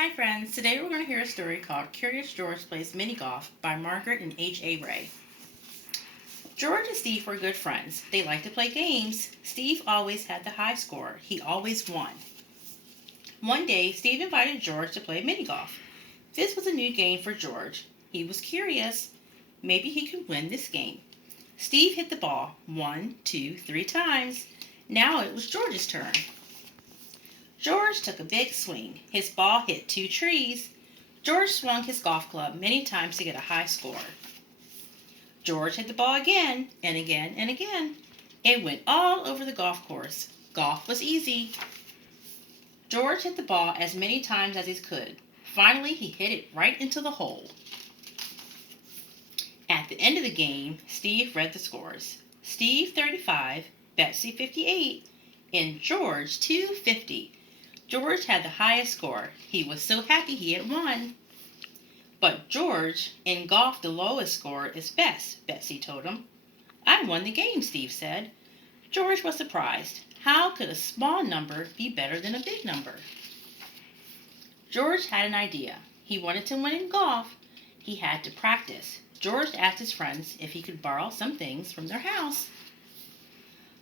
Hi friends, today we're going to hear a story called Curious George Plays Mini Golf by Margret and H.A. Ray. George and Steve were good friends. They liked to play games. Steve always had the high score. He always won. One day, Steve invited George to play mini golf. This was a new game for George. He was curious. Maybe he could win this game. Steve hit the ball 1, 2, 3 times. Now it was George's turn. George took a big swing. His ball hit 2 trees. George swung his golf club many times to get a high score. George hit the ball again and again and again. It went all over the golf course. Golf was easy. George hit the ball as many times as he could. Finally, he hit it right into the hole. At the end of the game, Steve read the scores. Steve 35, Betsy 58, and George 250. George had the highest score. He was so happy he had won. But George, in golf the lowest score is best, Betsy told him. I won the game, Steve said. George was surprised. How could a small number be better than a big number? George had an idea. He wanted to win in golf. He had to practice. George asked his friends if he could borrow some things from their house.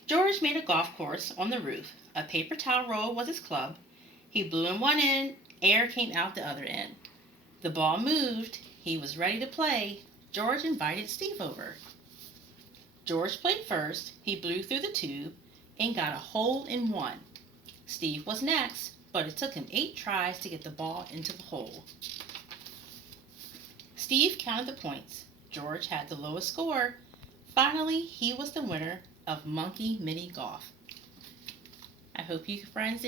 George made a golf course on the roof. A paper towel roll was his club. He blew in one end, air came out the other end. The ball moved. He was ready to play. George invited Steve over. George played first. He blew through the tube and got a hole in one. Steve was next, but it took him 8 tries to get the ball into the hole. Steve counted the points. George had the lowest score. Finally, he was the winner of Monkey Mini Golf. I hope you friends